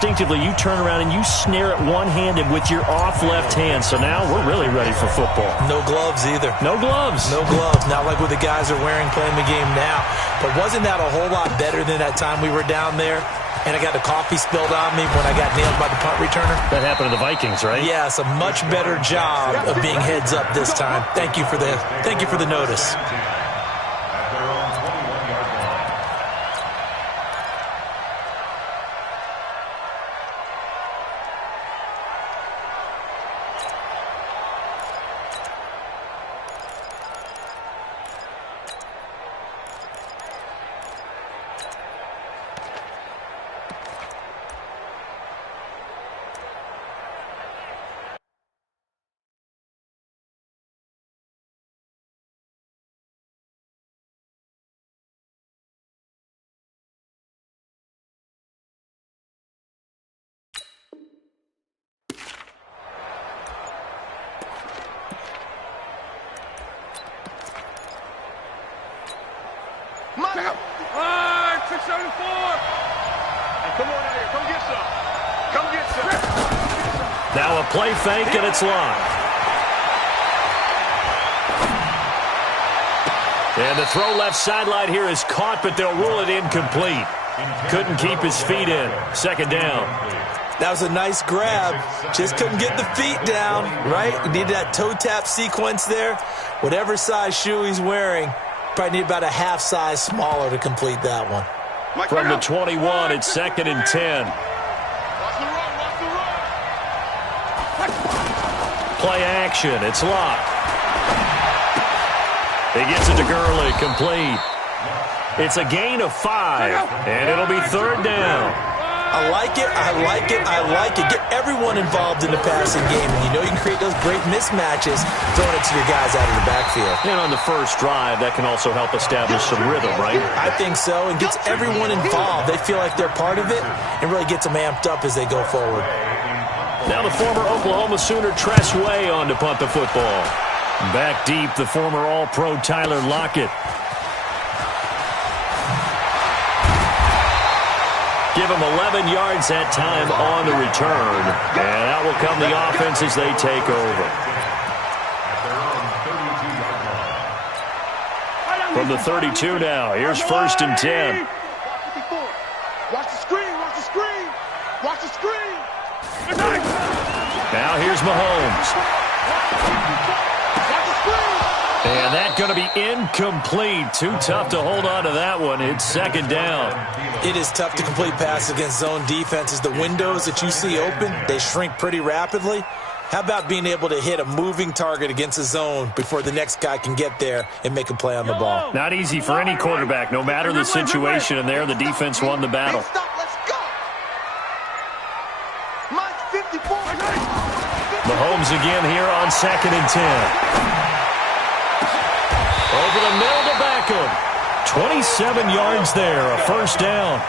Instinctively, you turn around and you snare it one-handed with your off left hand. So now we're really ready for football. No gloves either. No gloves. No gloves. Not like what the guys are wearing playing the game now. But wasn't that a whole lot better than that time we were down there? And I got the coffee spilled on me when I got nailed by the punt returner. That happened to the Vikings, right? Yes, a much better job of being heads up this time. Thank you for the notice. Alright, 674. Hey, come on out here. Come get some. Come get some. Now a play fake, and it's locked. And the throw left sideline here is caught, but they'll rule it incomplete. Couldn't keep his feet in. Second down. That was a nice grab. Just couldn't get the feet down, right? You needed that toe tap sequence there. Whatever size shoe he's wearing, probably need about a half size smaller to complete that one. From the 21, it's 2nd and 10. Play action. It's locked. He gets it to Gurley. Complete. It's a gain of 5, and it'll be 3rd down. I like it, I like it, I like it. Get everyone involved in the passing game. And you know you can create those great mismatches throwing it to your guys out of the backfield. And on the first drive, that can also help establish some rhythm, right? I think so, and gets everyone involved. They feel like they're part of it and really gets them amped up as they go forward. Now the former Oklahoma Sooner Tress Way on to punt the football. Back deep, the former All-Pro Tyler Lockett. Give him 11 yards that time on the return. And out will come the offense as they take over. From the 32 now, here's 1st and 10. Watch the screen, watch the screen, watch the screen. Now here's Mahomes. And that's going to be incomplete. Too tough to hold on to that one. It's 2nd down. It is tough to complete passes against zone defenses. The windows that you see open, they shrink pretty rapidly. How about being able to hit a moving target against a zone before the next guy can get there and make a play on the ball? Not easy for any quarterback, no matter the situation. And there, the defense won the battle. Mahomes again here on 2nd and 10. Over the middle to Beckham. 27 yards there, a 1st down.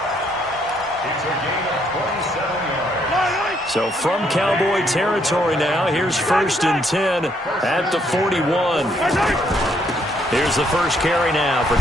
So from Cowboy territory now, here's 1st and 10 at the 41. Here's the first carry now for...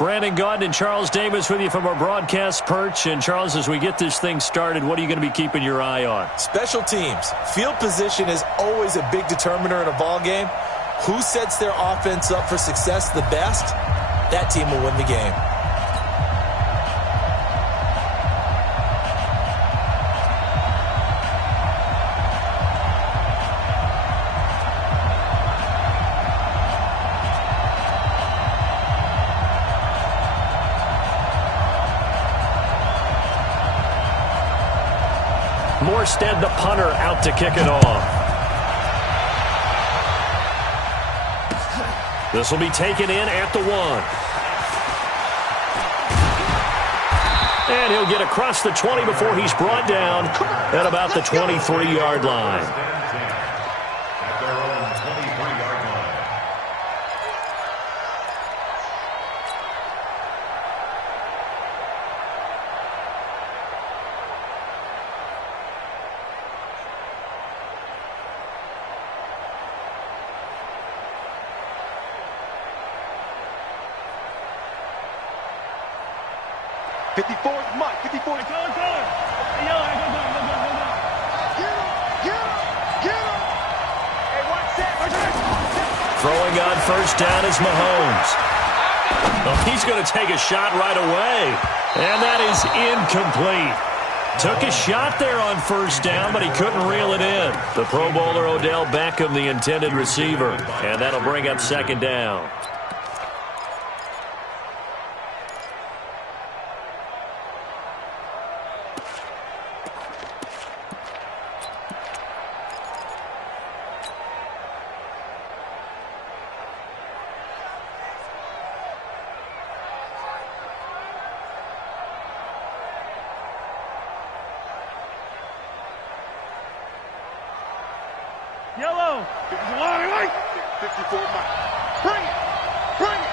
Brandon Gaudin and Charles Davis with you from our broadcast perch. And, Charles, as we get this thing started, what are you going to be keeping your eye on? Special teams. Field position is always a big determiner in a ball game. Who sets their offense up for success the best, that team will win the game. Morstead, the punter, out to kick it off. This will be taken in at the 1. And he'll get across the 20 before he's brought down at about the 23-yard line. Throwing on first down is Mahomes. Oh, he's going to take a shot right away. And that is incomplete. Took a shot there on first down, but he couldn't reel it in. The Pro Bowler Odell Beckham, the intended receiver. And that'll bring up second down. Yellow. 54 Madden. Bring it. Bring it.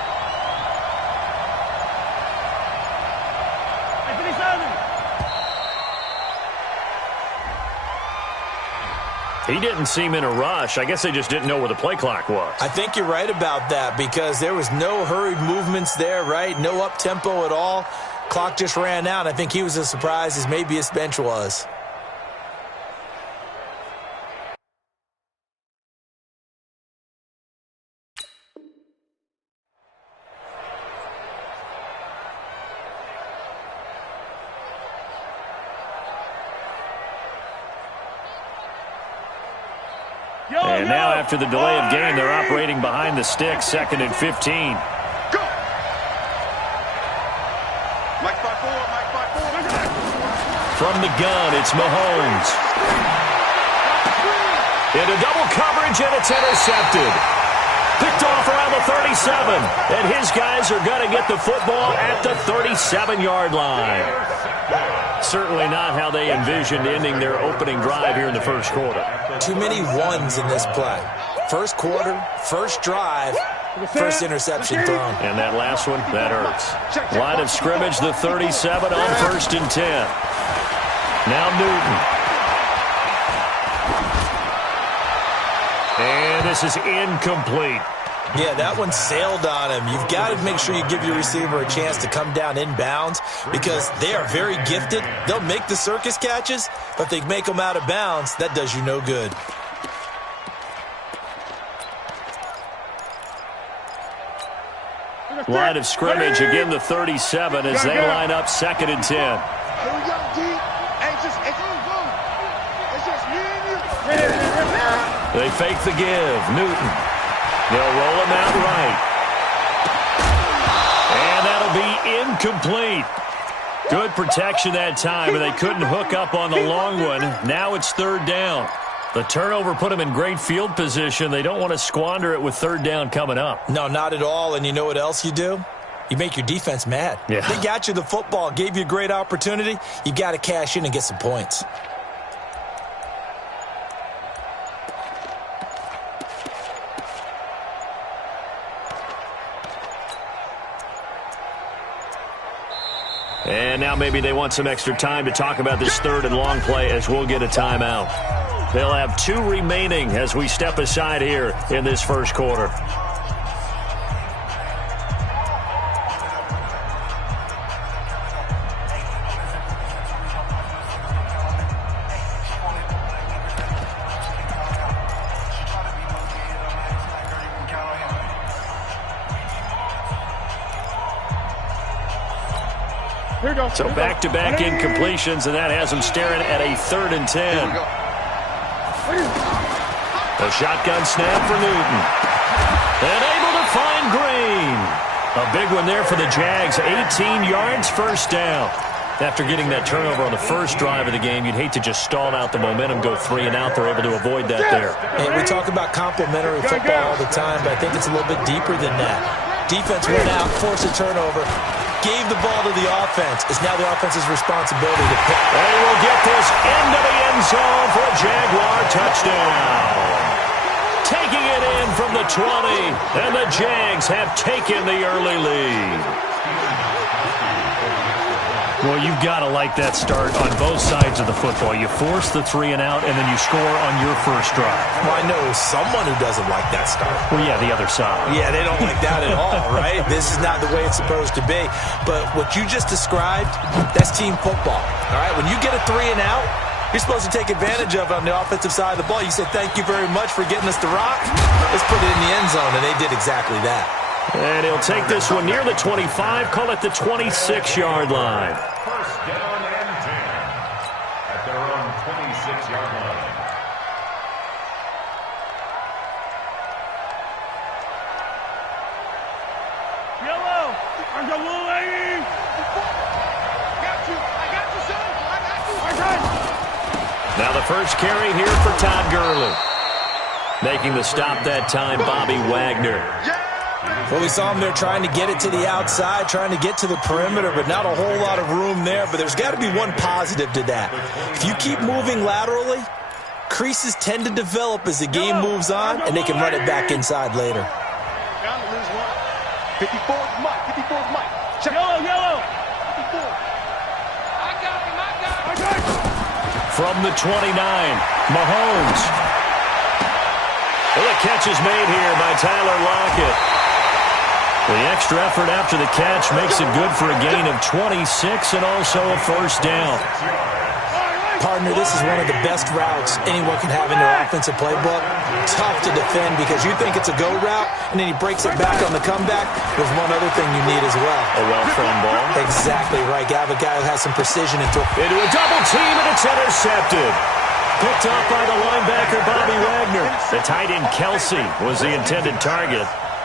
57. He didn't seem in a rush. I guess they just didn't know where the play clock was. I think you're right about that because there was no hurried movements there, right? No up-tempo at all. Clock just ran out. I think he was as surprised as maybe his bench was. And now after the delay of game, they're operating behind the sticks, 2nd and 15. Go! Mike 5-4, Mike 5-4. From the gun, it's Mahomes. Into double coverage, and it's intercepted. Picked off around the 37. And his guys are going to get the football at the 37-yard line. Certainly not how they envisioned ending their opening drive here in the first quarter. Too many ones in this play. First quarter, first drive, first interception thrown. And that last one, that hurts. Line of scrimmage, the 37 on 1st and 10. Now Newton. And this is incomplete. Yeah, that one sailed on him. You've got to make sure you give your receiver a chance to come down inbounds because they are very gifted. They'll make the circus catches, but if they make them out of bounds, that does you no good. Line of scrimmage, again the 37 as they line up 2nd and 10. Here we go, D. Hey, just, it's just me and you. They fake the give. Newton. They'll roll him out right. And that'll be incomplete. Good protection that time, and they couldn't hook up on the long one. Now it's 3rd down. The turnover put them in great field position. They don't want to squander it with 3rd down coming up. No, not at all. And you know what else you do? You make your defense mad. Yeah. They got you the football, gave you a great opportunity. You got to cash in and get some points. And now maybe they want some extra time to talk about this 3rd and long play as we'll get a timeout. They'll have 2 remaining as we step aside here in this first quarter. Here we go. So back-to-back incompletions, and that has them staring at a 3rd and 10. A shotgun snap for Newton. And able to find Green. A big one there for the Jags. 18 yards, first down. After getting that turnover on the first drive of the game, you'd hate to just stall out the momentum, go 3 and out. They're able to avoid that there. And we talk about complementary football all the time, but I think it's a little bit deeper than that. Defense went out, forced a turnover, gave the ball to the offense. It's now the offense's responsibility to pick. They will get this into the end zone for a Jaguar touchdown. Taking it in from the 20, and the Jags have taken the early lead. Well, you've got to like that start on both sides of the football. You force the 3 and out, and then you score on your first drive. Well, I know someone who doesn't like that start. Well, yeah, the other side. Yeah, they don't like that at all, right? This is not the way it's supposed to be. But what you just described, that's team football, all right? When you get a 3 and out, you're supposed to take advantage of it on the offensive side of the ball. You say, thank you very much for getting us to rock. Let's put it in the end zone, and they did exactly that. And he'll take this one near the 25, call it the 26-yard line. First down and 10 at their own 26-yard line. Yellow. I got little lady. I got you, son. I got you. Now the first carry here for Todd Gurley. Making the stop that time, Bobby Wagner. Well, we saw him there trying to get it to the outside, trying to get to the perimeter, but not a whole lot of room there. But there's got to be one positive to that. If you keep moving laterally, creases tend to develop as the game moves on, and they can run it back inside later. Down to lose one. 54's Mike. 54's Mike. Check. Yellow. 54. I got him. From the 29, Mahomes. Well, the catch is made here by Tyler Lockett. The extra effort after the catch makes it good for a gain of 26 and also a first down. Partner, this is one of the best routes anyone can have in their offensive playbook. Tough to defend because you think it's a go route, and then he breaks it back on the comeback. There's one other thing you need as well. A well-thrown ball. Exactly right. You have a guy who has some precision into a double team, and it's intercepted. Picked up by the linebacker, Bobby Wagner. The tight end, Kelsey, was the intended target.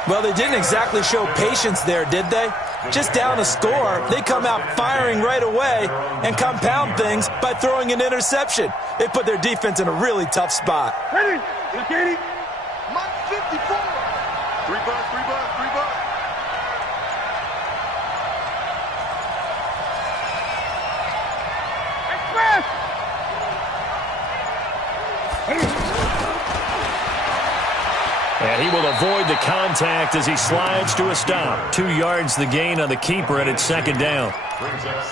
Well, they didn't exactly show patience there, did they? Just down a score, they come out firing right away and compound things by throwing an interception. They put their defense in a really tough spot. Ready? Mike 54. 3 bucks. Express. And he will avoid the contact as he slides to a stop. 2 yards the gain on the keeper, and it's second down.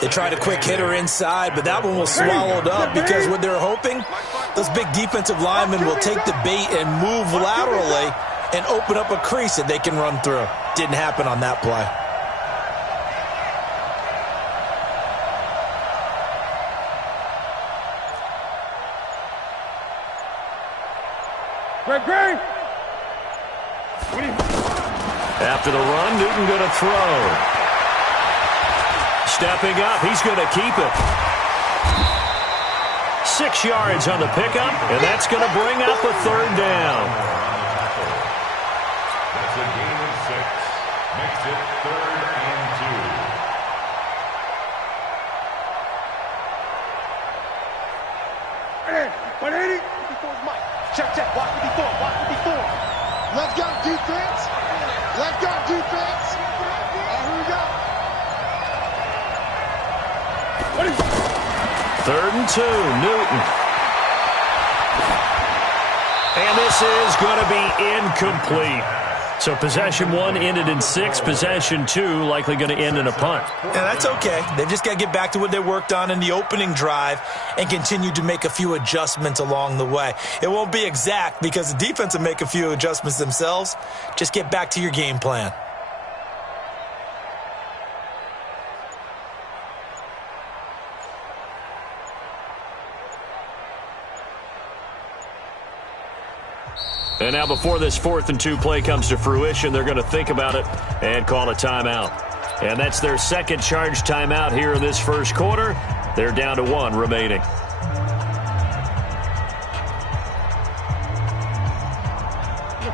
They tried a quick hitter inside, but that one was swallowed up because what they're hoping, those big defensive linemen will take the bait and move laterally and open up a crease that they can run through. Didn't happen on that play. Greg. After the run, Newton going to throw. Stepping up, he's going to keep it. 6 yards on the pickup, and that's going to bring up a third down. That's a gain of 6. Makes it 3rd and 2. 180. 54's Mike. Check. Watch 54. Let's go, defense. Here we go. 3rd and 2, Newton. And this is going to be incomplete. So possession 1 ended in 6. Possession 2 likely going to end in a punt. And that's okay. They've just got to get back to what they worked on in the opening drive and continue to make a few adjustments along the way. It won't be exact because the defense will make a few adjustments themselves. Just get back to your game plan. And now before this 4th and 2 play comes to fruition, they're going to think about it and call a timeout. And that's their second charge timeout here in this first quarter. They're down to 1 remaining.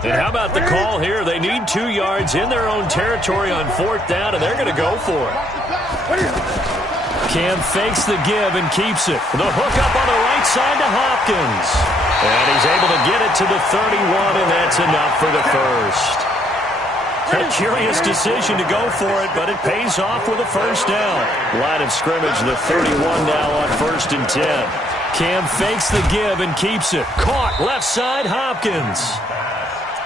And how about the call here? They need 2 yards in their own territory on 4th down, and they're going to go for it. Cam fakes the give and keeps it. The hook up on the right side to Hopkins. And he's able to get it to the 31, and that's enough for the first. A curious decision to go for it, but it pays off with a first down. Line of scrimmage, the 31 now on 1st and 10. Cam fakes the give and keeps it. Caught left side, Hopkins.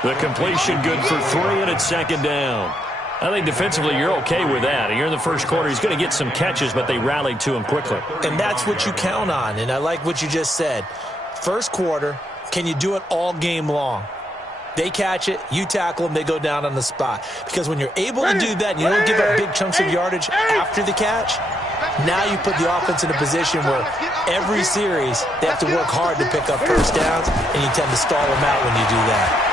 The completion good for 3, and it's 2nd down. I think defensively you're okay with that. You're in the first quarter. He's going to get some catches, but they rallied to him quickly. And that's what you count on, and I like what you just said. First quarter, can you do it all game long? They catch it, you tackle them, they go down on the spot. Because when you're able to do that and you don't give up big chunks of yardage after the catch, now you put the offense in a position where every series they have to work hard to pick up first downs, and you tend to stall them out when you do that.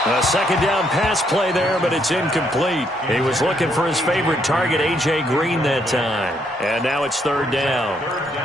A 2nd down pass play there, but it's incomplete. He was looking for his favorite target, A.J. Green, that time. And now it's 3rd down.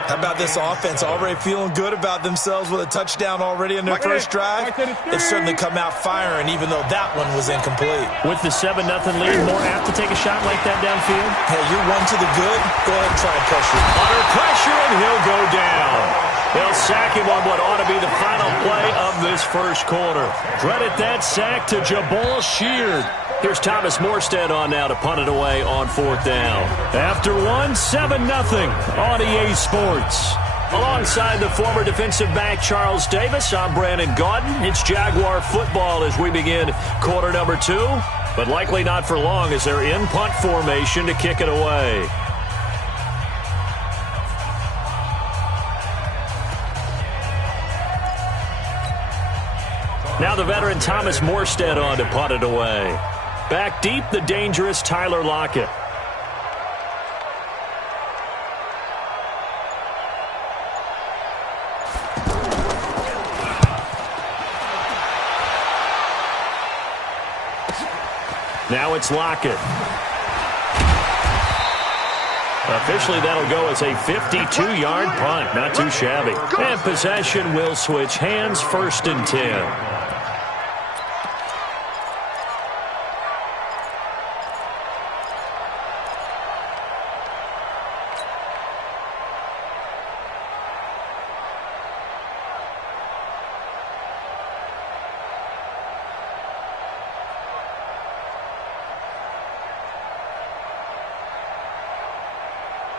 How about this offense already feeling good about themselves with a touchdown already in their first drive? They've certainly come out firing, even though that one was incomplete. With the 7-0 lead, more apt to take a shot like that downfield? Hey, you're 1 to the good. Go ahead and try and pressure. Under pressure, and he'll go down. They'll sack him on what ought to be the final play of this first quarter. Credit that sack to Jabal Sheard. Here's Thomas Morstead on now to punt it away on 4th down. After 7-0 on EA Sports. Alongside the former defensive back Charles Davis, I'm Brandon Gaudin. It's Jaguar football as we begin quarter number 2. But likely not for long as they're in punt formation to kick it away. Now the veteran Thomas Morstead on to punt it away. Back deep, the dangerous Tyler Lockett. Now it's Lockett. Officially, that'll go as a 52-yard punt. Not too shabby. And possession will switch hands, 1st and 10.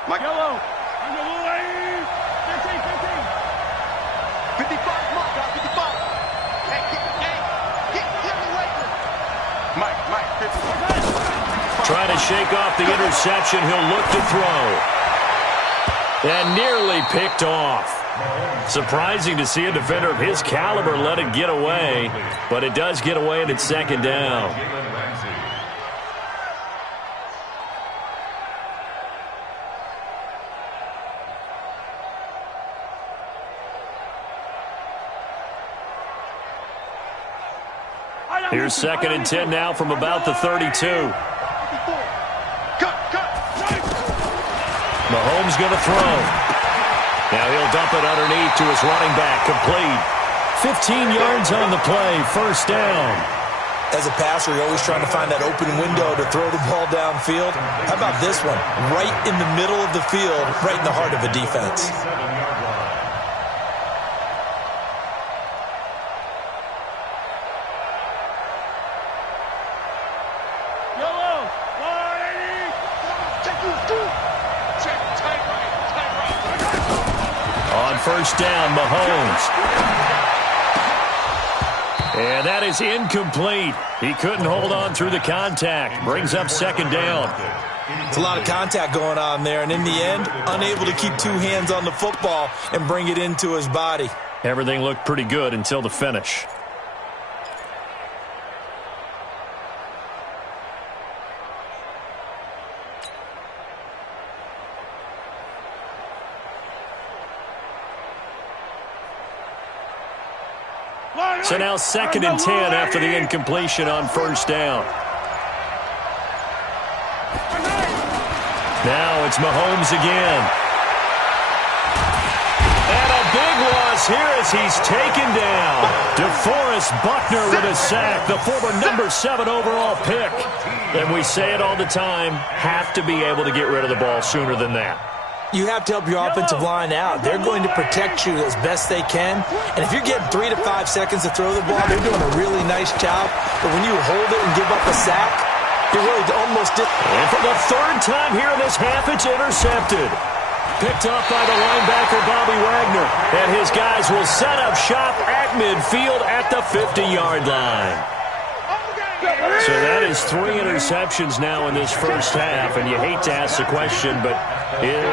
Mike. Yellow. 55, Mike, 55. Hey, get away from him. Mike, 55. Trying to shake off the interception. He'll look to throw. And nearly picked off. Surprising to see a defender of his caliber let it get away. But it does get away, and it's 2nd down. Here's 2nd and 10 now from about the 32. Mahomes going to throw. Now he'll dump it underneath to his running back. Complete. 15 yards on the play. 1st down. As a passer, you're always trying to find that open window to throw the ball downfield. How about this one? Right in the middle of the field, right in the heart of a defense. On 1st down, Mahomes. And that is incomplete. He couldn't hold on through the contact. Brings up 2nd down. It's a lot of contact going on there, and in the end, unable to keep 2 hands on the football and bring it into his body. Everything looked pretty good until the finish. So now 2nd and 10 after the incompletion on 1st down. Now it's Mahomes again. And a big loss here as he's taken down. DeForest Buckner with a sack, the former number 7 overall pick. And we say it all the time, have to be able to get rid of the ball sooner than that. You have to help your offensive line out. They're going to protect you as best they can. And if you're getting 3 to 5 seconds to throw the ball, they're doing a really nice job. But when you hold it and give up a sack, you're really almost... And for the third time here in this half, it's intercepted. Picked off by the linebacker, Bobby Wagner. And his guys will set up shop at midfield at the 50-yard line. So that is 3 interceptions now in this first half, and you hate to ask the question, but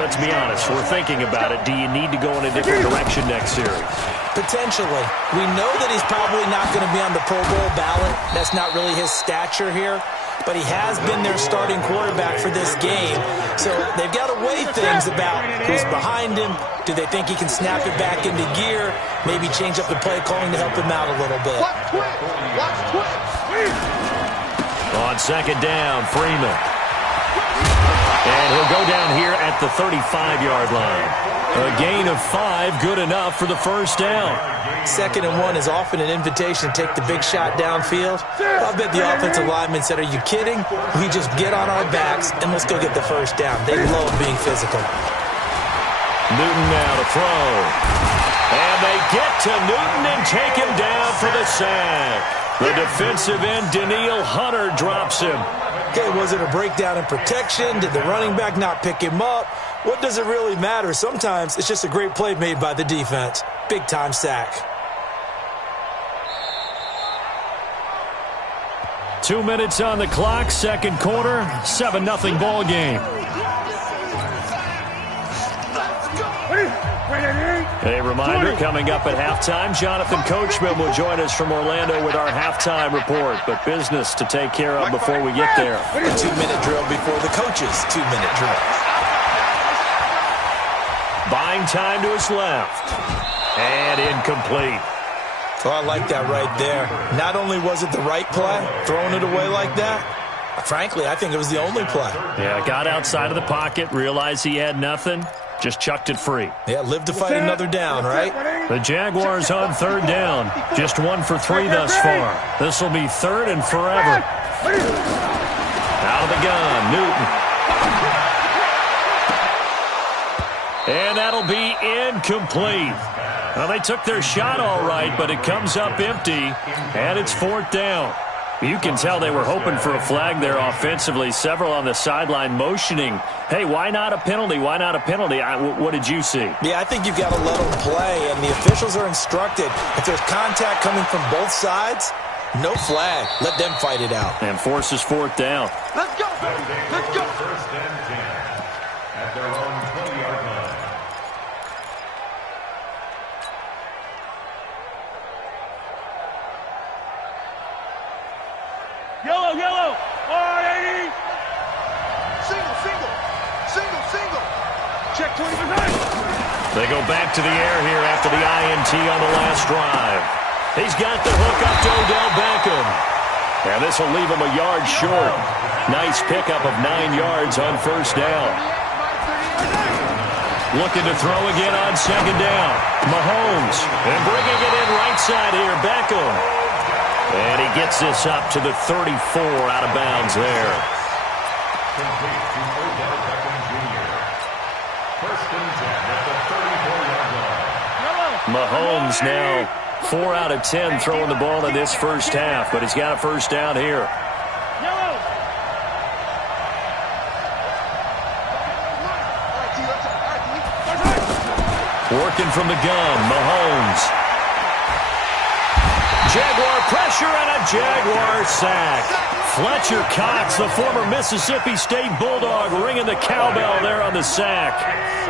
let's be honest, we're thinking about it. Do you need to go in a different direction next series? Potentially. We know that he's probably not going to be on the Pro Bowl ballot. That's not really his stature here, but he has been their starting quarterback for this game. So they've got to weigh things about who's behind him. Do they think he can snap it back into gear? Maybe change up the play calling to help him out a little bit. Watch twitch. On second down, Freeman. And he'll go down here at the 35-yard line. A gain of 5, good enough for the first down. 2nd and 1 is often an invitation to take the big shot downfield. I bet the offensive lineman said, are you kidding? We just get on our backs and let's go get the first down. They love being physical. Newton now to throw. And they get to Newton and take him down for the sack. The defensive end, Daniil Hunter, drops him. Okay, was it a breakdown in protection? Did the running back not pick him up? What does it really matter? Sometimes it's just a great play made by the defense. Big-time sack. 2 minutes on the clock, second quarter, 7-0 ball game. A reminder, coming up at halftime, Jonathan Coachman will join us from Orlando with our halftime report, but business to take care of before we get there. A 2-minute drill before the coach's 2-minute drill. Buying time to his left. And incomplete. Oh, I like that right there. Not only was it the right play, throwing it away like that, frankly, I think it was the only play. Yeah, got outside of the pocket, realized he had nothing. Just chucked it free. Yeah, live to fight another down, right? The Jaguars on third down. Just 1 for 3 thus far. This will be 3rd and forever. Out of the gun, Newton. And that'll be incomplete. Well, they took their shot all right, but it comes up empty, and it's 4th down. You can tell they were hoping for a flag there offensively. Several on the sideline motioning, hey, why not a penalty? Why not a penalty? What did you see? Yeah, I think you've got to let them play, and the officials are instructed. If there's contact coming from both sides, no flag. Let them fight it out. And forces 4th down. Let's go. Let's go. 1st and 10 at their own 20-yard line. Yellow, yellow. 180. Single. Check 20%. They go back to the air here after the INT on the last drive. He's got the hook up to Odell Beckham. And this will leave him a yard short. Nice pickup of 9 yards on 1st down. Looking to throw again on 2nd down. Mahomes. And bringing it in right side here, Beckham. And he gets this up to the 34 out of bounds there. Complete to Odell Beckham Jr. 1st and 10 at the 34-yard line. Mahomes now 4 out of 10 throwing the ball in this first half, but he's got a 1st down here. Working from the gun, Mahomes. Jaguar pressure and a Jaguar sack. Fletcher Cox, the former Mississippi State Bulldog, ringing the cowbell there on the sack.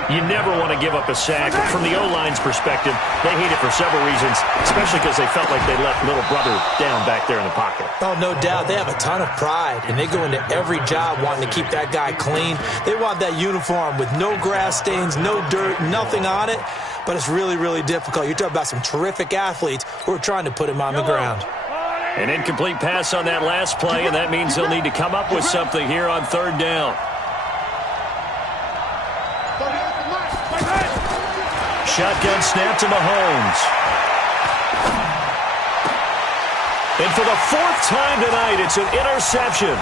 You never want to give up a sack. From the O-line's perspective, they hate it for several reasons, especially because they felt like they left little brother down back there in the pocket. Oh, no doubt. They have a ton of pride, and they go into every job wanting to keep that guy clean. They want that uniform with no grass stains, no dirt, nothing on it. But it's really, really difficult. You're talking about some terrific athletes who are trying to put him on the ground. An incomplete pass on that last play, and that means they'll need to come up with something here on 3rd down. shotgun snap to Mahomes. And for the fourth time tonight, it's an interception.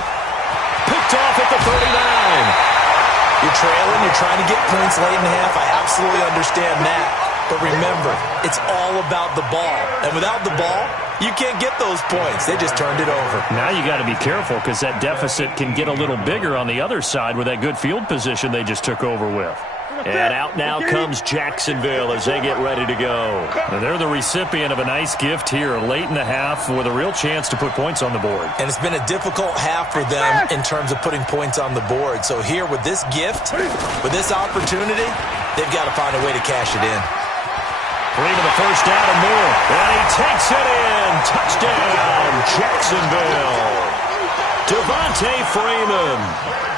Picked off at the 39. You're trailing, you're trying to get points late in the half. I absolutely understand that. But remember, it's all about the ball. And without the ball, you can't get those points. They just turned it over. Now you got to be careful because that deficit can get a little bigger on the other side with that good field position they just took over with. And out now comes Jacksonville as they get ready to go. Now they're the recipient of a nice gift here late in the half with a real chance to put points on the board. And it's been a difficult half for them in terms of putting points on the board. So here with this gift, with this opportunity, they've got to find a way to cash it in. Freeman the first down and more. And he takes it in. Touchdown, Jacksonville. Devontae Freeman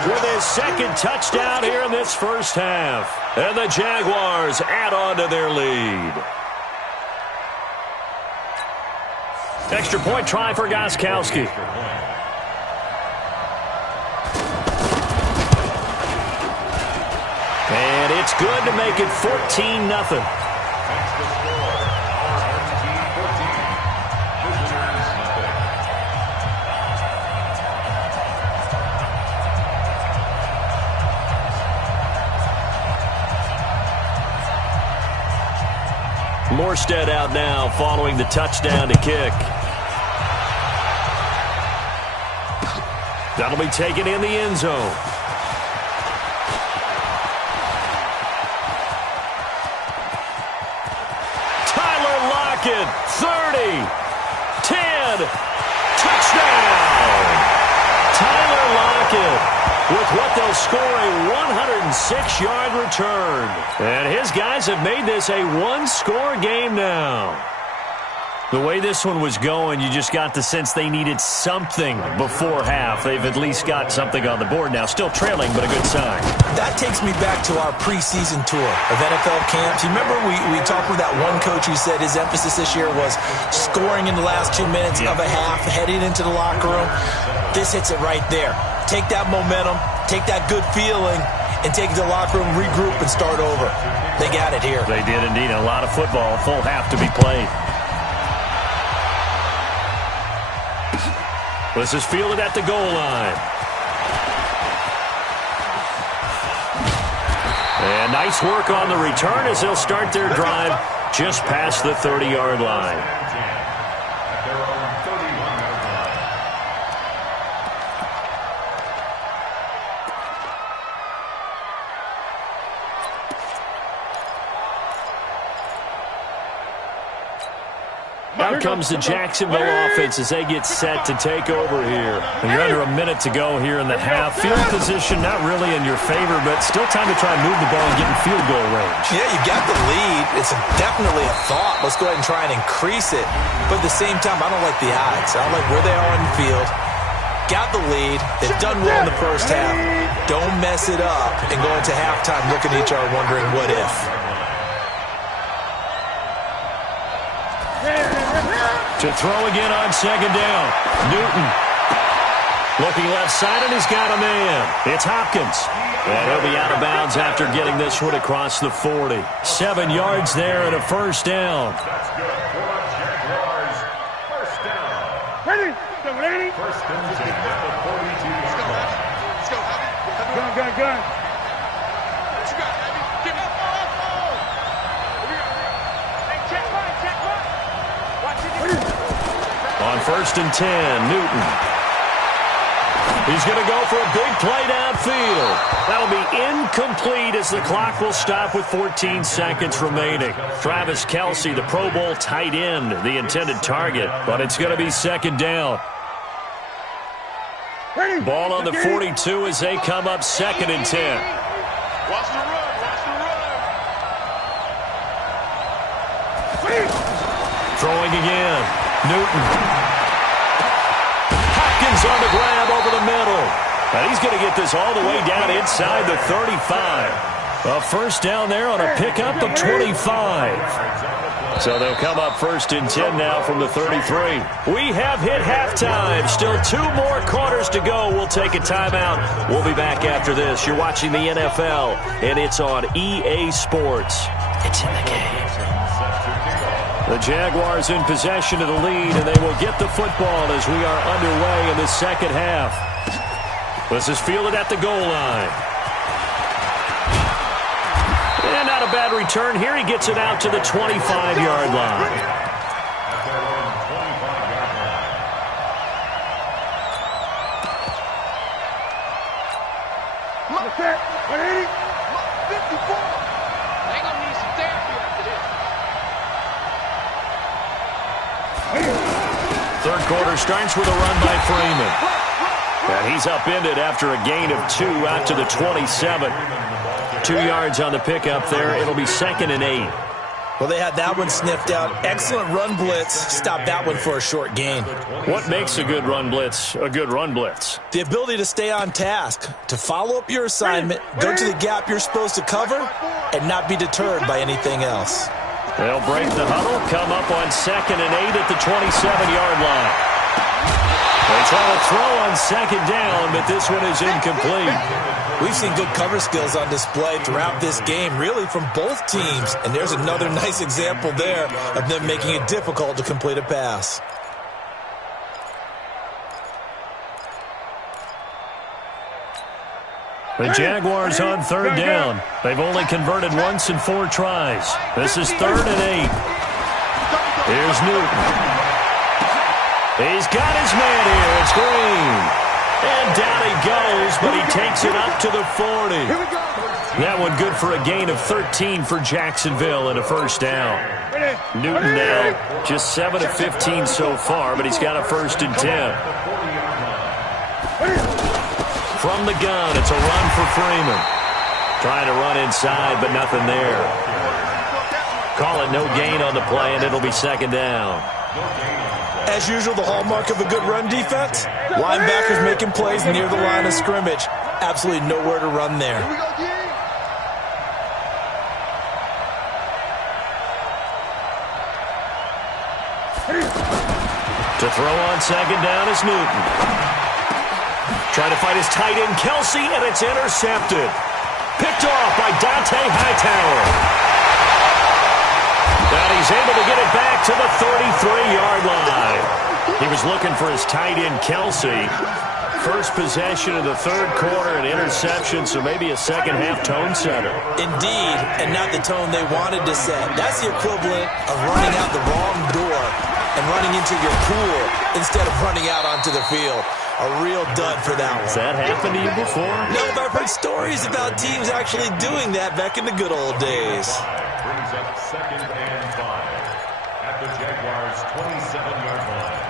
with his second touchdown here in this first half. And the Jaguars add on to their lead. Extra point try for Gostkowski. And it's good to make it 14-0. Morstead out now following the touchdown to kick. That'll be taken in the end zone. Tyler Lockett, 30, 10, touchdown! Tyler Lockett with what they'll score a 106-yard return. And his guys have made this a one-score game now. The way this one was going, you just got the sense they needed something before half. They've at least got something on the board now. Still trailing, but a good sign. That takes me back to our preseason tour of NFL camps. You remember we talked with that one coach who said his emphasis this year was scoring in the last 2 minutes of a half, heading into the locker room. This hits it right there. Take that momentum, take that good feeling, and take it to the locker room, regroup, and start over. They got it here. They did indeed. A lot of football, a full half to be played. This is fielded at the goal line. And nice work on the return as they'll start their drive just past the 30-yard line. Out comes the Jacksonville offense as they get set to take over here. And you're under a minute to go here in the half. Field position not really in your favor, but still time to try and move the ball and get in field goal range. Yeah, you got the lead. It's definitely a thought. Let's go ahead and try and increase it. But at the same time, I don't like the odds. I don't like where they are in the field. Got the lead. They've done well in the first half. Don't mess it up and go into halftime looking at each other wondering what if. To throw again on second down. Newton. Looking left side, and he's got a man. It's Hopkins. And he'll be out of bounds after getting this one across the 40. 7 yards there and a first down. That's good for the Jaguars. First down. Ready? Ready? First and 10 at the 42-yard line. Let's go, Abby. Gun. What you got, Abby? Give me. Check one. Watch it. On first and 10, Newton. He's going to go for a big play downfield. That'll be incomplete as the clock will stop with 14 seconds remaining. Travis Kelce, the Pro Bowl tight end, the intended target, but it's going to be second down. Ball on the 42 as they come up second and 10. Watch the run. Throwing again. Newton. Hopkins on the grab over the middle. And he's going to get this all the way down inside the 35. A first down there on a pickup of 25. So they'll come up first and 10 now from the 33. We have hit halftime. Still 2 more quarters to go. We'll take a timeout. We'll be back after this. You're watching the NFL, and it's on EA Sports. It's in the game. The Jaguars in possession of the lead, and they will get the football as we are underway in the second half. This is fielded at the goal line. And not a bad return here. He gets it out to the 25-yard line. Set, 180, 54. They gonna need some therapy after this. Third quarter starts with a run by Freeman. And he's upended after a gain of 2 out to the 27. 2 yards on the pickup there. It'll be 2nd and 8. Well, they had that one sniffed out. Excellent run blitz. Stopped that one for a short gain. What makes a good run blitz a good run blitz? The ability to stay on task, to follow up your assignment, go to the gap you're supposed to cover, and not be deterred by anything else. They'll break the huddle, come up on 2nd and 8 at the 27-yard line. They try to throw on 2nd down, but this one is incomplete. We've seen good cover skills on display throughout this game, really from both teams. And there's another nice example there of them making it difficult to complete a pass. The Jaguars on 3rd down. They've only converted once in 4 tries. This is 3rd and 8. Here's Newton. He's got his man here. It's Green. And down he goes, but he takes it up to the 40. That one good for a gain of 13 for Jacksonville and a first down. Newton now just 7 of 15 so far, but he's got a 1st and 10. From the gun, it's a run for Freeman. Trying to run inside, but nothing there. Call it no gain on the play, and it'll be 2nd down. As usual, the hallmark of a good run defense, linebackers making plays near the line of scrimmage. Absolutely nowhere to run there. To throw on 2nd down is Newton. Trying to find his tight end, Kelsey, and it's intercepted. Picked off by Dante Hightower. And he's able to get it back to the 33-yard line. He was looking for his tight end, Kelsey. First possession of the 3rd quarter, an interception, so maybe a second-half tone setter. Indeed, and not the tone they wanted to set. That's the equivalent of running out the wrong door and running into your pool instead of running out onto the field. A real dud for that one. Has that happened to you before? No, but I've heard stories about teams actually doing that back in the good old days. Brings up 2nd and 5 at the Jaguars' 27-yard line.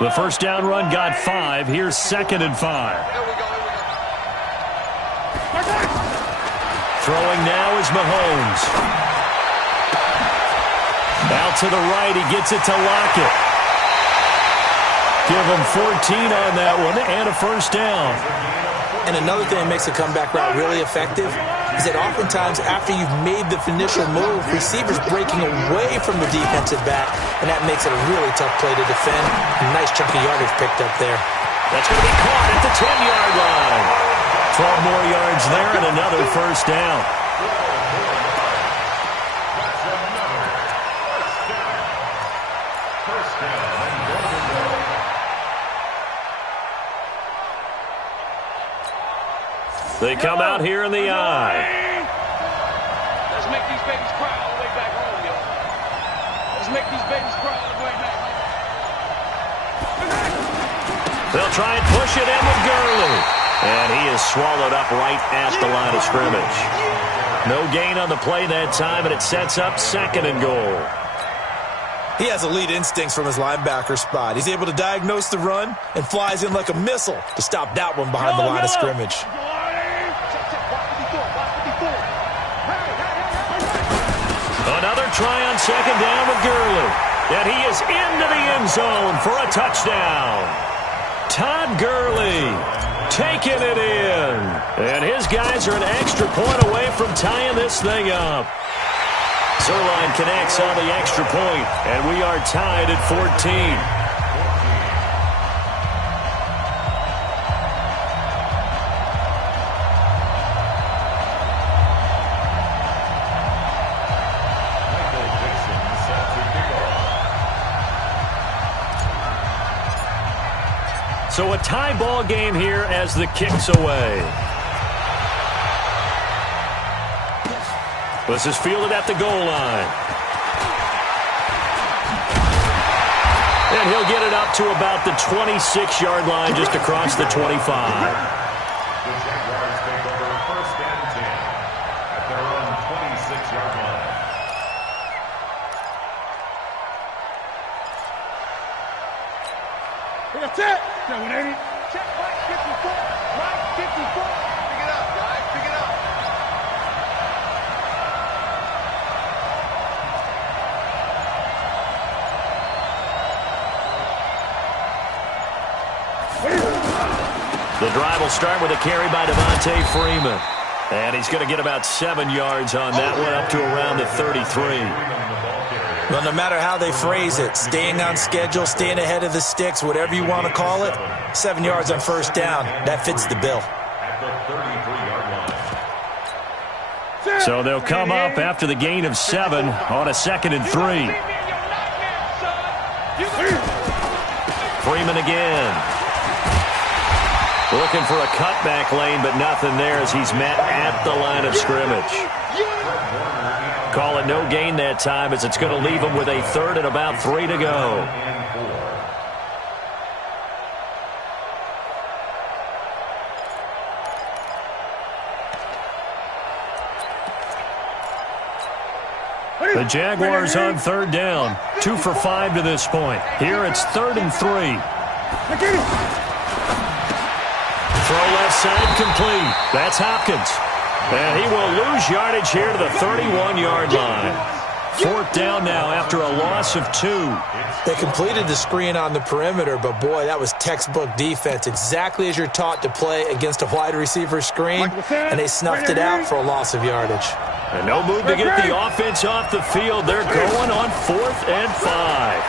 The first down run got 5. Here's 2nd and 5. Throwing now is Mahomes. Out to the right, he gets it to Lockett. Give him 14 on that one and a first down. And another thing that makes a comeback route really effective is that oftentimes after you've made the initial move, receivers breaking away from the defensive back, and that makes it a really tough play to defend. A nice chunk of yardage picked up there. That's going to be caught at the 10-yard line. 12 more yards there and another first down. They come out here in the eye. Let's make these babies cry all the way back home, yo. Let's make these babies cry all the way back home. They'll try and push it in with Gurley. And he is swallowed up right at the line of scrimmage. No gain on the play that time, and it sets up 2nd and goal. He has elite instincts from his linebacker spot. He's able to diagnose the run and flies in like a missile to stop that one behind the line of scrimmage. Another try on second down with Gurley. And he is into the end zone for a touchdown. Todd Gurley taking it in. And his guys are an extra point away from tying this thing up. Zerline connects on the extra point, and we are tied at 14. So a tie ball game here as the kick's away. This is fielded at the goal line. And he'll get it up to about the 26-yard line just across the 25. The Jaguars take over first and 10 at their own 26-yard line. That's it. Check 180. Check right 54. Right 54. Pick it up, guys. Pick it up. The drive will start with a carry by Devontae Freeman. And he's going to get about 7 yards on that one, up to around the 33. Well, no matter how they phrase it, staying on schedule, staying ahead of the sticks, whatever you want to call it, 7 yards on first down, that fits the bill. So they'll come up after the gain of 7 on a 2nd and 3. Freeman again. Looking for a cutback lane, but nothing there as he's met at the line of scrimmage. Call it no gain that time as it's going to leave him with a 3rd and about 3 to go. The Jaguars on 3rd down. 2 for 5 to this point. Here it's 3rd and 3. Throw left side complete. That's Hopkins. And he will lose yardage here to the 31-yard line. 4th down now after a loss of 2. They completed the screen on the perimeter, but boy, that was textbook defense. Exactly as you're taught to play against a wide receiver screen, and they snuffed it out for a loss of yardage. And no move to get the offense off the field. They're going on 4th and 5.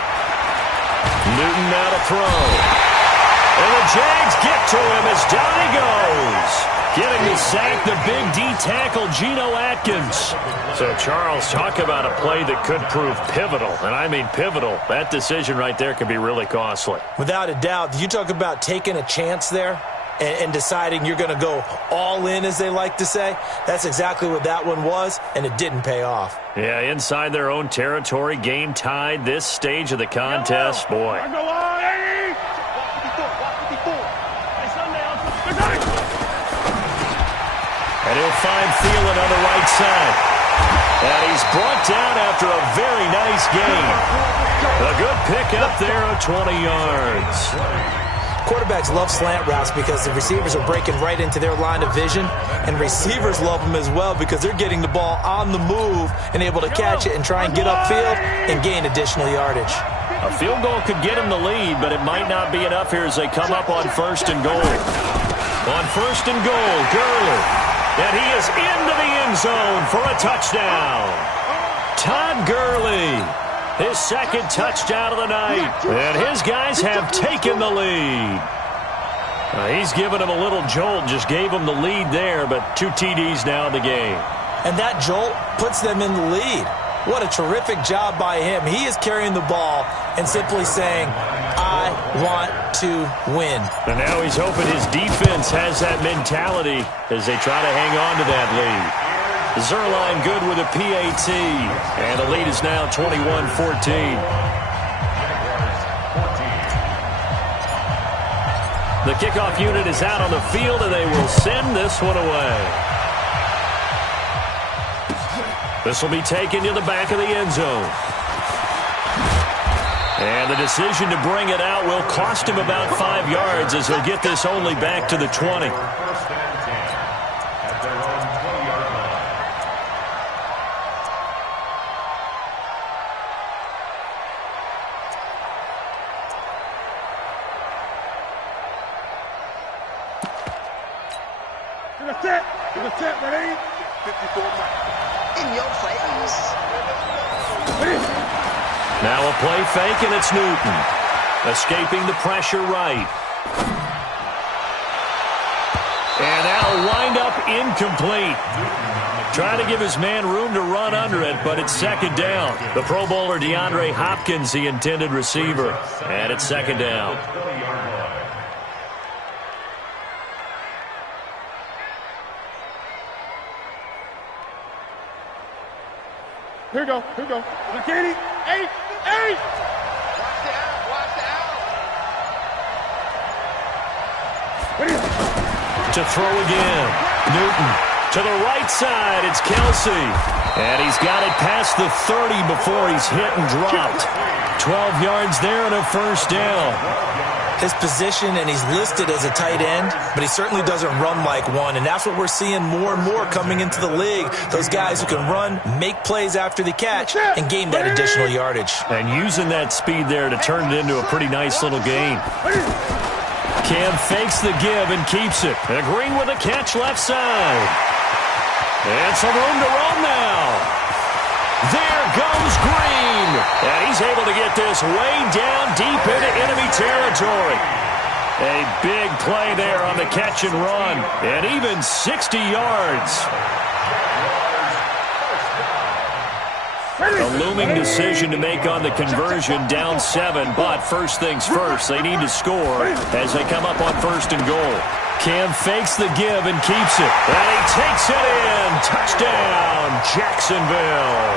Newton now to throw. And the Jags get to him as down he goes. Getting the sack, the big D tackle, Geno Atkins. So, Charles, talk about a play that could prove pivotal. And I mean pivotal. That decision right there could be really costly. Without a doubt. You talk about taking a chance there and deciding you're going to go all in, as they like to say. That's exactly what that one was, and it didn't pay off. Yeah, inside their own territory, game tied, this stage of the contest. Boy. And he'll find Thielen on the right side. And he's brought down after a very nice gain. A good pick up there of 20 yards. Quarterbacks love slant routes because the receivers are breaking right into their line of vision, and receivers love them as well because they're getting the ball on the move and able to catch it and try and get upfield and gain additional yardage. A field goal could get them the lead, but it might not be enough here as they come up on 1st and goal. On 1st and goal, Gurley. And he is into the end zone for a touchdown. Todd Gurley. His 2nd touchdown of the night. And his guys have taken the lead. He's given him a little jolt, just gave him the lead there, but 2 TDs now in the game. And that jolt puts them in the lead. What a terrific job by him. He is carrying the ball and simply saying, I want to win. And now he's hoping his defense has that mentality as they try to hang on to that lead. Zerline good with a PAT. And the lead is now 21-14. The kickoff unit is out on the field, and they will send this one away. This will be taken to the back of the end zone. And the decision to bring it out will cost him about 5 yards as he'll get this only back to the 20. First and 10 at their own 20-yard line. To the set, ready? 54 Mike. In your face. Now a play fake, and it's Newton. Escaping the pressure right. And that'll wind up incomplete. Trying to give his man room to run under it, but it's second down. The Pro Bowler DeAndre Hopkins, the intended receiver. And it's second down. Here we go. Look at it. 8. Watch the out. To throw again. Newton to the right side. It's Kelsey. And he's got it past the 30 before he's hit and dropped. 12 yards there and a first down. His position, and he's listed as a tight end, but he certainly doesn't run like one, and that's what we're seeing more and more coming into the league. Those guys who can run, make plays after the catch, and gain that additional yardage. And using that speed there to turn it into a pretty nice little gain. Cam fakes the give and keeps it. And Green with a catch left side. And some room to roam now. There goes Green. And he's able to get this way down deep into enemy territory. A big play there on the catch and run. And even 60 yards. A looming decision to make on the conversion, down 7, but first things first, they need to score as they come up on first and goal. Cam fakes the give and keeps it, and he takes it in. Touchdown, Jacksonville.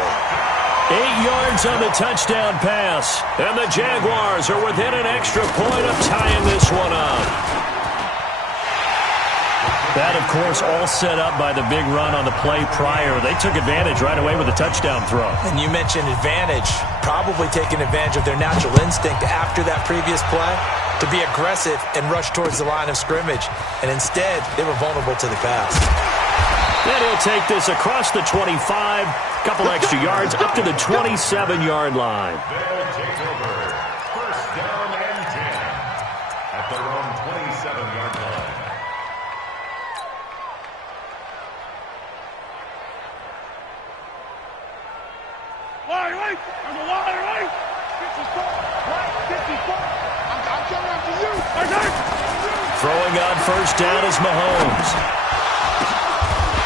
8 yards on the touchdown pass, and the Jaguars are within an extra point of tying this one up. That, of course, all set up by the big run on the play prior. They took advantage right away with a touchdown throw. And you mentioned advantage, probably taking advantage of their natural instinct after that previous play to be aggressive and rush towards the line of scrimmage. And instead, they were vulnerable to the pass. Then he'll take this across the 25, couple extra yards, up to the 27-yard line. They'll take over. First down and 10 at their own 27-yard line. Wide right. 54. Right, 54. I'm coming after you. Throwing on first down is Mahomes.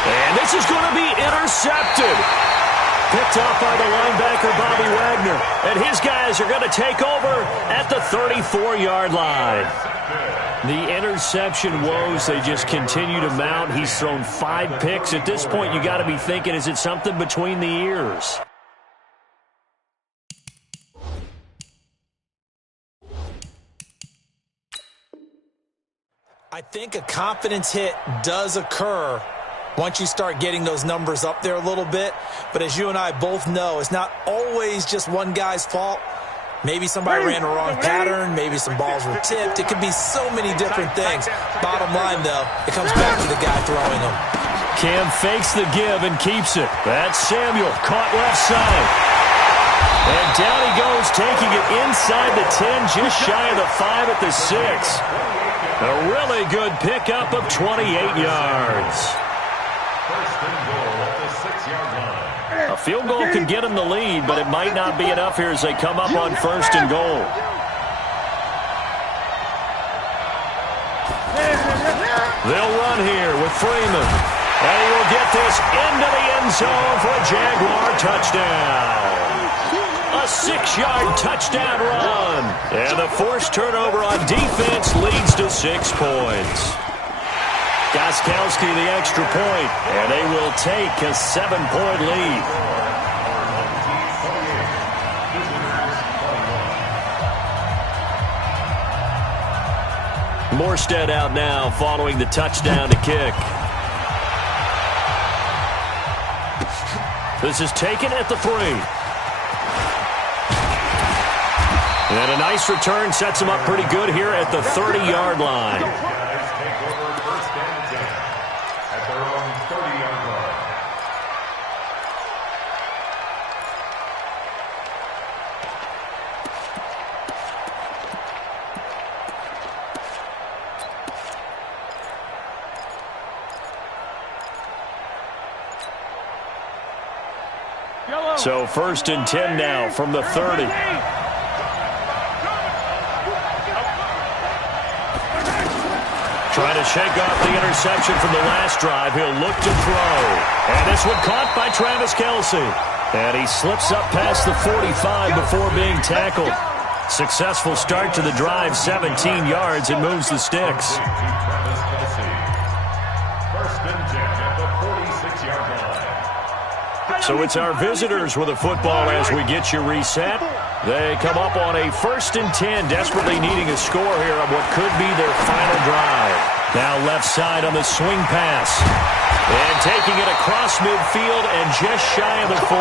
And this is going to be intercepted. Picked off by the linebacker, Bobby Wagner. And his guys are going to take over at the 34-yard line. The interception woes, they just continue to mount. He's thrown 5 picks. At this point, you got to be thinking, is it something between the ears? I think a confidence hit does occur once you start getting those numbers up there a little bit. But as you and I both know, it's not always just one guy's fault. Maybe somebody ran a wrong pattern. Maybe some balls were tipped. It could be so many different things. Bottom line, though, it comes back to the guy throwing them. Cam fakes the give and keeps it. That's Samuel, caught left side. And down he goes, taking it inside the 10, just shy of the 5 at the 6. A really good pickup of 28 yards. First and goal at the 6-yard line. A field goal could get them the lead, but it might not be enough here as they come up on first and goal. They'll run here with Freeman. And he will get this into the end zone for a Jaguar touchdown. A 6-yard touchdown run. And the forced turnover on defense leads to 6 points. Gostkowski the extra point, and they will take a 7-point lead. Morstead out now following the touchdown to kick. This is taken at the 3. And a nice return sets him up pretty good here at the 30-yard line. Guys take over first and 10 at their own 30-yard line. So first and 10 now from the 30. Trying to shake off the interception from the last drive. He'll look to throw. And this one caught by Travis Kelce. And he slips up past the 45 before being tackled. Successful start to the drive, 17 yards, and moves the sticks. Travis Kelce. First and 10 at the 46-yard line. So it's our visitors with a football as we get you reset. They come up on a first and 10, desperately needing a score here on what could be their final drive. Now left side on the swing pass. And taking it across midfield and just shy of the 40.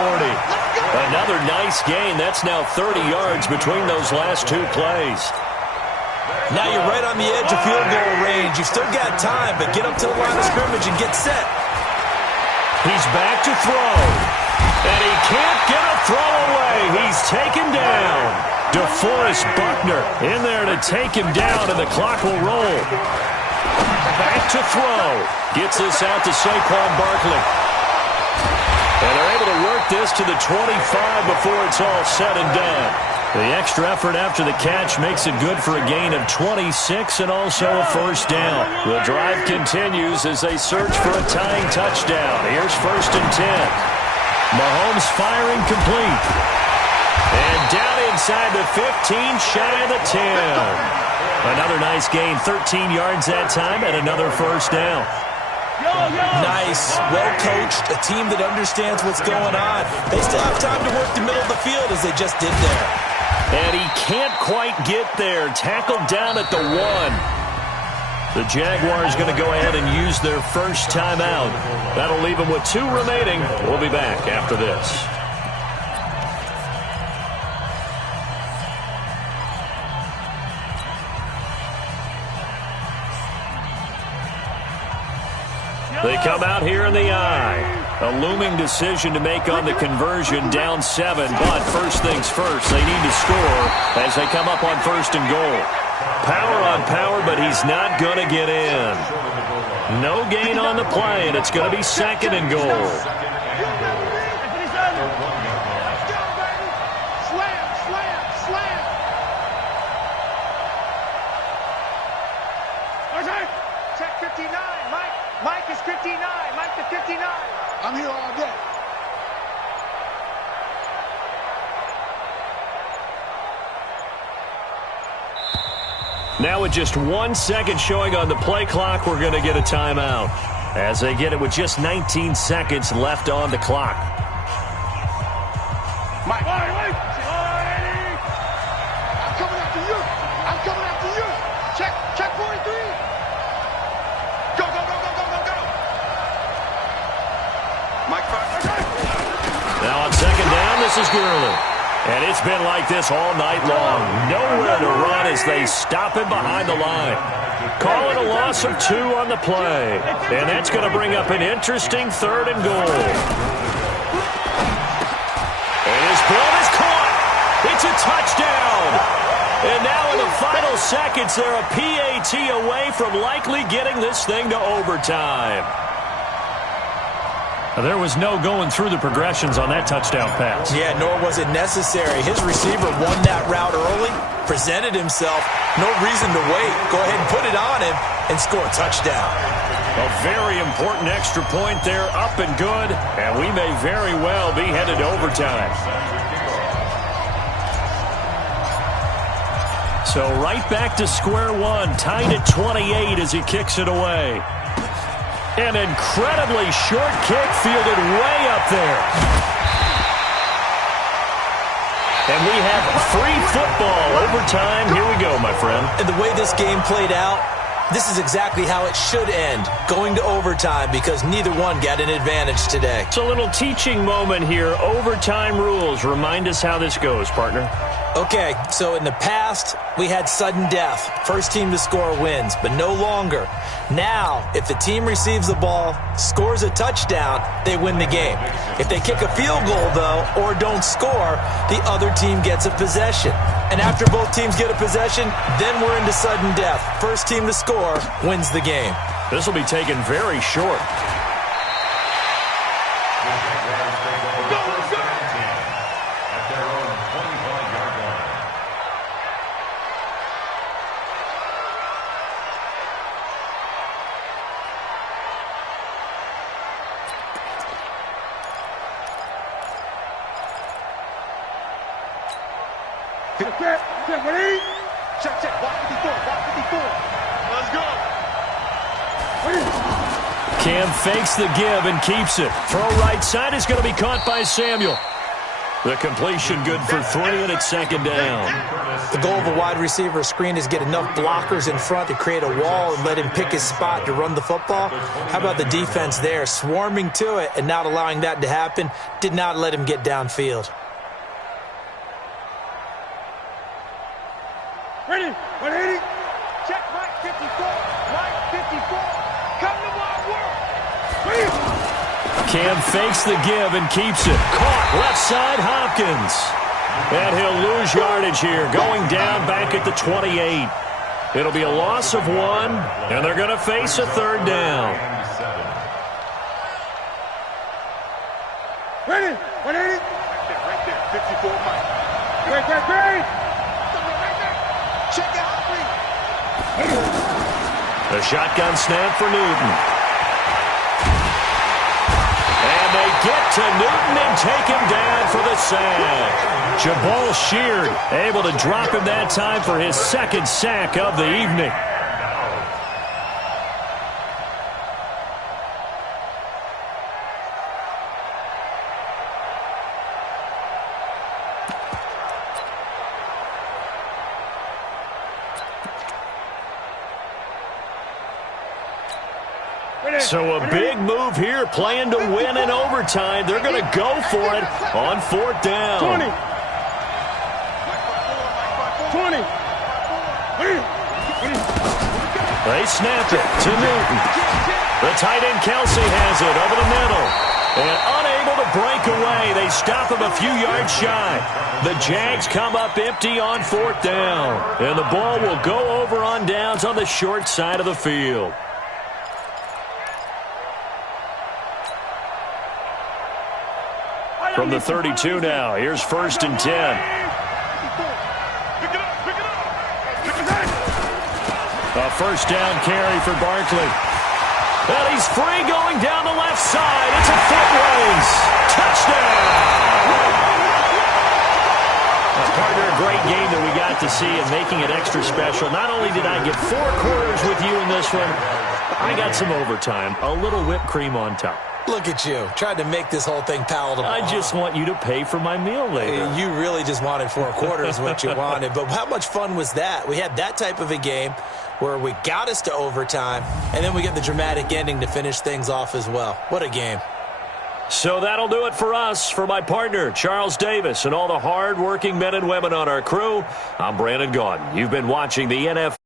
Another nice gain. That's now 30 yards between those last two plays. Now you're right on the edge of field goal range. You've still got time, but get up to the line of scrimmage and get set. He's back to throw. And he can't get a throw away. He's taken down. DeForest Buckner in there to take him down, and the clock will roll. Back to throw. Gets this out to Saquon Barkley. And they're able to work this to the 25 before it's all said and done. The extra effort after the catch makes it good for a gain of 26 and also a first down. The drive continues as they search for a tying touchdown. Here's first and 10. Mahomes firing complete. And down inside the 15, shy of the 10. Another nice gain, 13 yards that time, and another first down. Nice, well-coached, a team that understands what's going on. They still have time to work the middle of the field as they just did there. And he can't quite get there. Tackled down at the 1. The Jaguars going to go ahead and use their first timeout. That'll leave them with 2 remaining. We'll be back after this. They come out here in the eye. A looming decision to make on the conversion, down 7. But first things first, they need to score as they come up on first and goal. Power on power, but he's not going to get in. No gain on the play, and it's going to be second and goal. Check 59. Mike is 59. Mike to 59. I'm here all day. Now with just 1 second showing on the play clock, we're going to get a timeout as they get it with just 19 seconds left on the clock. Mike. I'm coming after you. I'm coming after you. Check 43. Go. Mike, now on second down, this is Gurley. And it's been like this all night long. Nowhere to run as they stop him behind the line. Call it a loss of 2 on the play. And that's going to bring up an interesting third and goal. And his ball is caught. It's a touchdown. And now in the final seconds, they're a PAT away from likely getting this thing to overtime. There was no going through the progressions on that touchdown pass. Yeah, nor was it necessary. His receiver won that route early, presented himself. No reason to wait. Go ahead and put it on him and score a touchdown. A very important extra point there, up and good, and we may very well be headed to overtime. So right back to square one, tied at 28 as he kicks it away. An incredibly short kick fielded way up there. And we have free football overtime. Here we go, my friend. And the way this game played out, This is exactly how it should end, going to overtime, because neither one got an advantage today. It's a little teaching moment here. Overtime rules. Remind us how this goes, partner. Okay, so in the past, we had sudden death. First team to score wins, but no longer. Now, if the team receives the ball, scores a touchdown, they win the game. If they kick a field goal, though, or don't score, the other team gets a possession. And after both teams get a possession, then we're into sudden death. First team to score wins the game. This will be taken very short. Ready? Check, check. Block 54. Block 54. Let's go. Cam fakes the give and keeps it. Throw right side is going to be caught by Samuel. The completion good for 3, and it's second down. The goal of a wide receiver screen is get enough blockers in front to create a wall and let him pick his spot to run the football. How about the defense there, swarming to it and not allowing that to happen? Did not let him get downfield. Ready? 180. Check right 54. Right 54. Come to wild world. Ready? Cam fakes the give and keeps it. Caught left side, Hopkins. And he'll lose yardage here, going down back at the 28. It'll be a loss of 1, and they're going to face a third down. Ready? 180. Right there. 54 Mike. Right there, Barry. Check out. The shotgun snap for Newton. And they get to Newton and take him down for the sack. Jabal Sheard able to drop him that time for his second sack of the evening. So a big move here, playing to win in overtime. They're going to go for it on 4th down. 20. 20. They snap it to Newton. The tight end Kelsey has it over the middle. And unable to break away. They stop him a few yards shy. The Jags come up empty on 4th down. And the ball will go over on downs on the short side of the field. From the 32 now, here's 1st and 10. A first down carry for Barkley. And he's free going down the left side. It's a foot race. Touchdown! Partner, a great game that we got to see and making it extra special. Not only did I get 4 quarters with you in this one, I got some overtime. A little whipped cream on top. Look at you, trying to make this whole thing palatable. I just want you to pay for my meal later. You really just wanted 4 quarters what you wanted. But how much fun was that? We had that type of a game where we got us to overtime, and then we get the dramatic ending to finish things off as well. What a game. So that'll do it for us. For my partner, Charles Davis, and all the hard-working men and women on our crew, I'm Brandon Gaudin. You've been watching the NFL.